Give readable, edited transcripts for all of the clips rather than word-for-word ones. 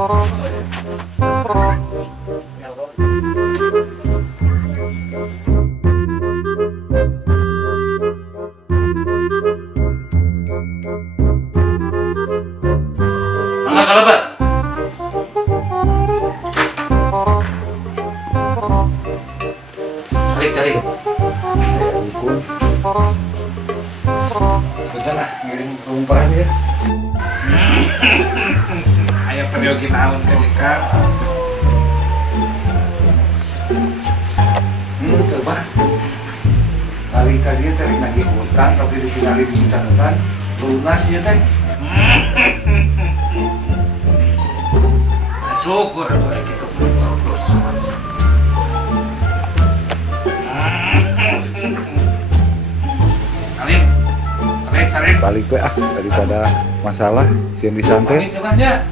Mangga kalebat. Cari. Bentar lah, ngirim perumpahan ya. Ayo periogi naon ka Dika. Coba. Kali dia tarik nagih hutang tapi ditinggalin di catatan lunas ya teh. Syukur atuh rek kitu. Syukur. Salim. Balik we daripada masalah sieun disantet. Ini tengahnya.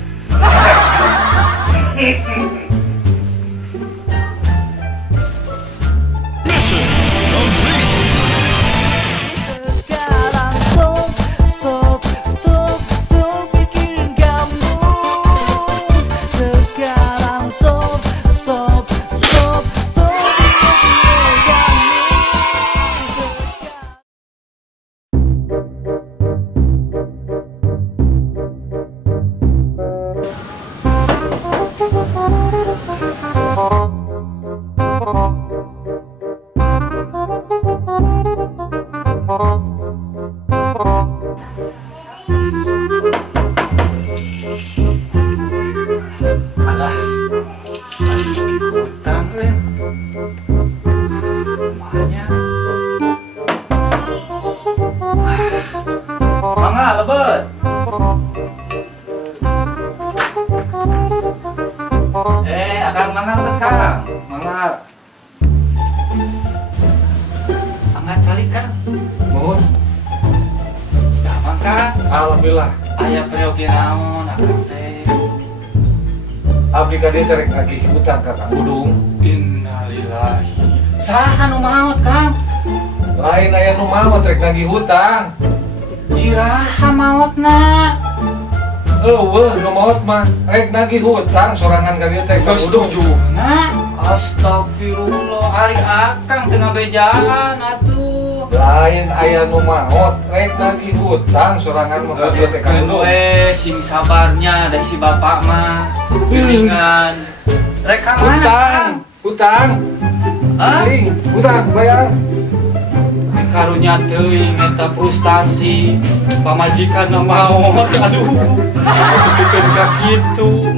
Mangga lebet. Akang mangga lebet Kang. Mangga. Angkat cari Kang. Mohon. Ya mangga. Alhamdulillah. Aya periogi naon akang teh. Abdi ka dieu tarik nagih hutang ka Kang Budung. Innalillahi. Saha nu maot Kang? Lain aya nu maot tarik nagih hutang. Iraha maotna. Eueuh nu maot mah rek nagih hutang sorangan ka dieu teh Kang Budung. Nah, astagfirullah, ari akang tengah bejaan atuh. Lain aya nu maot rek nagih hutang sorangan mah ka dieu teh Kang Budung. Sing sabarnya ada si bapak mah. Bimbingan. Rek ka mana? Hutang. Hah? Hutang bayar. Karunya teuing eta frustasi pamajikan maot aduh bikin ka kitu.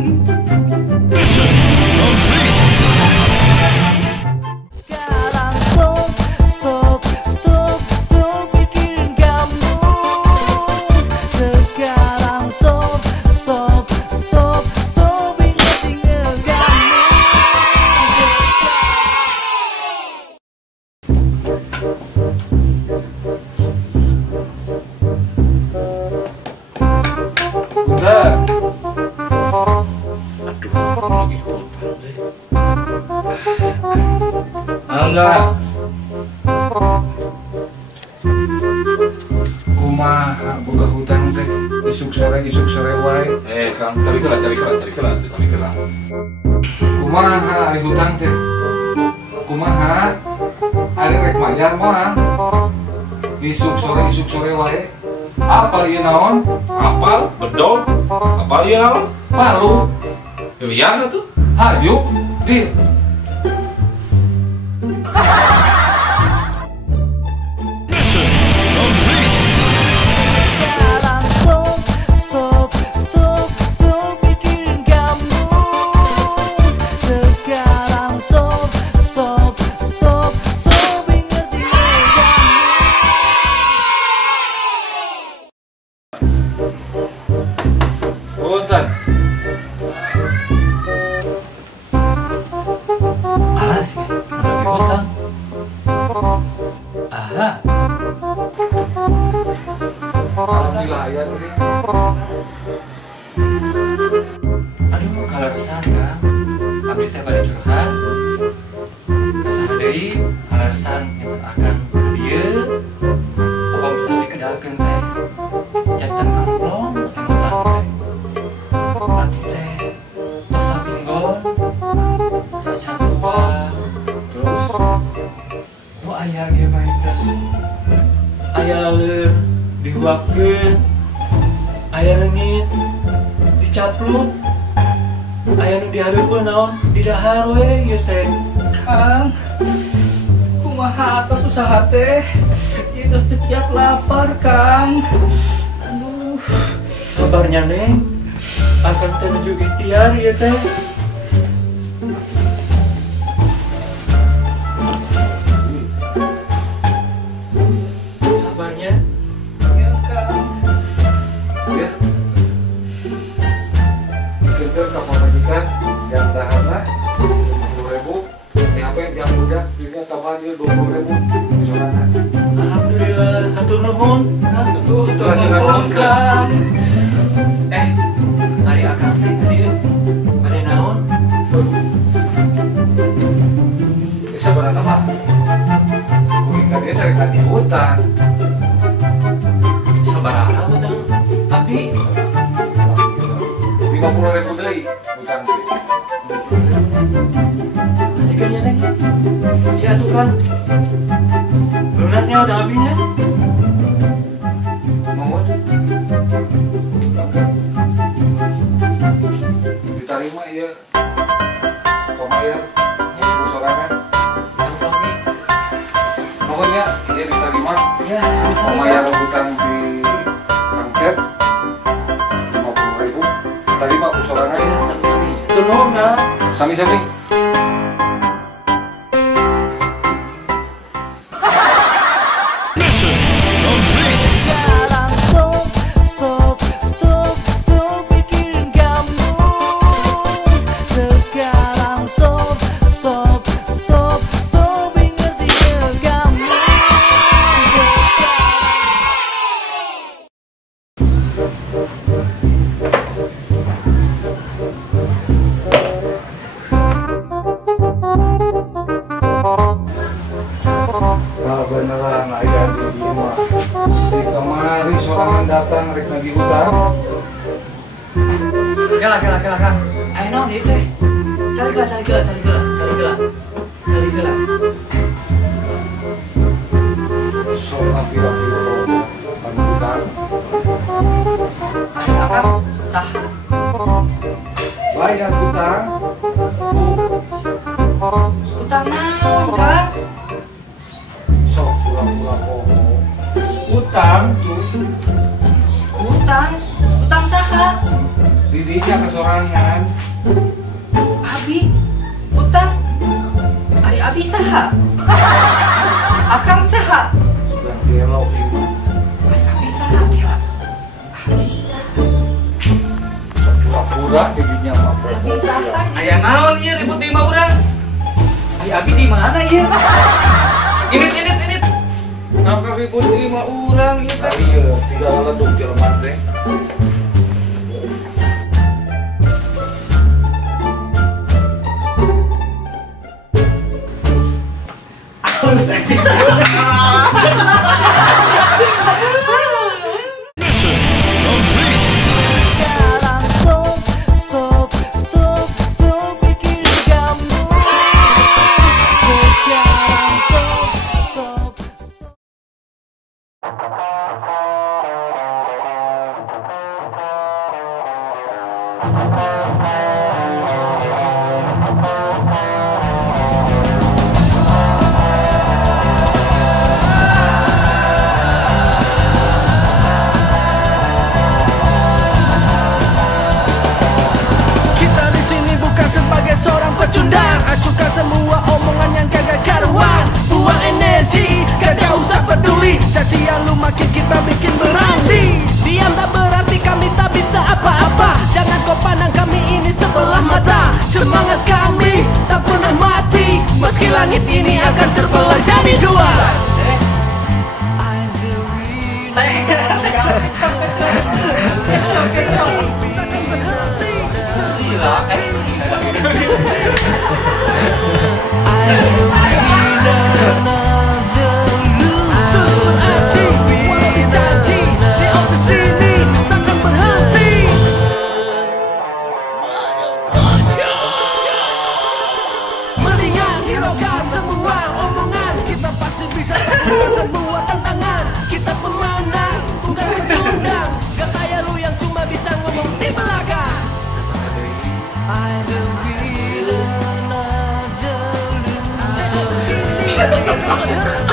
Enggak. Kumaha boga hutang teh isuk sore wae. Kang, cari kela. Kumaha ari hutang teh? Kumaha? Ari rek mayar moal. Isuk sore wae. Apa ieu naon? Apal, bedol, apal ya? Palu. Pilihan tuh. Hayu di Punten. Alas ya, ada hutang. Aha. alhamdulillah ya tadi. Aduh, kalau resan Kang. Abdi teh bade curhat. Kasaha deui kalau resan yang akan dieu. Pokok tos dikedalkeun teh. Janten ngemplong emang teh. Abdi teh disebabkan aya leungit dicaplut aya nu dihareupeun naon di dahar we ieu teh. Kang, kumaha apa susah teh? Itu setiap lapar, Kang. Aduh, Sabarnya Neng, akan menuju ikhtiar ieu teh. Sabarnya. ya Kang. Ya. Kita ke pemajikan yang daharna 50.000. Ini apa yang jam budak? Ini tambahan dia 20.000. Soalnya. Alhamdulillah, hatur nuhun. Aduh, Itulah tolong jangan Kang. nongkrong. Hari akang teh dia bade naon? Bisa berapa mah? Kuring tadi tarik lagi hutan. Sabaraha utang? Tapi 50.000 deui hutan teh. kasihkan ya Neng. Iya tuh kan. Lunasnya udah abinya. Mohon. Diterima ya. Pemayar. Sorangan. Sami-sami. Pokoknya dia diterima. Ya, sami-sami. Pemayar hutan di Kangcet 50.000. Diterima ku sorangan. Ya, sami-sami. Hatur nuhun Kang. Sami-sami. Sekarang stop mikirin kamu. Sekarang stop ingetin kamu. Nah beneran aya di dieu mah. Di kemari sorangan datang rek lagi hutan. Kela Kang. Ayo naon ieu teh? Cari gela. Sok api-api kan hutan. Ayo Kang, saha? Bayar hutang. Utang naon, Kang? Sok pura-pura bohong. Hutang tuh Utang saha? di dinya kesorangan. Abi, utang. Ari Abi saha? Akang saha? Sudah gelok ini. Ari Abi saha ya? Abi saha? Sok pura-pura di dinya mah Abi saha? Aya naon ieu ribut di imah urang? Ari Abi di mana ya? Init. Kakak ribut di imah urang ieu teh. Tadi ya tinggal leduk jelema teh. Sekarang stop mikirin kamu. Sekarang stop. Kita di sini bukan sebagai seorang pecundang, acuhkan semua omongan yang kagak karuan. Buang energi, kagak usah peduli. Cacian lu makin kita bikin berani. Diam tak berarti kami tak bisa apa-apa. Jangan kau pandang kami ini sebelah mata. Semangat kami tak pernah mati. Meski langit ini akan terbelah jadi dua. Takkan berhenti. Terus beraksi, walau dijanji di atas sini Aduh.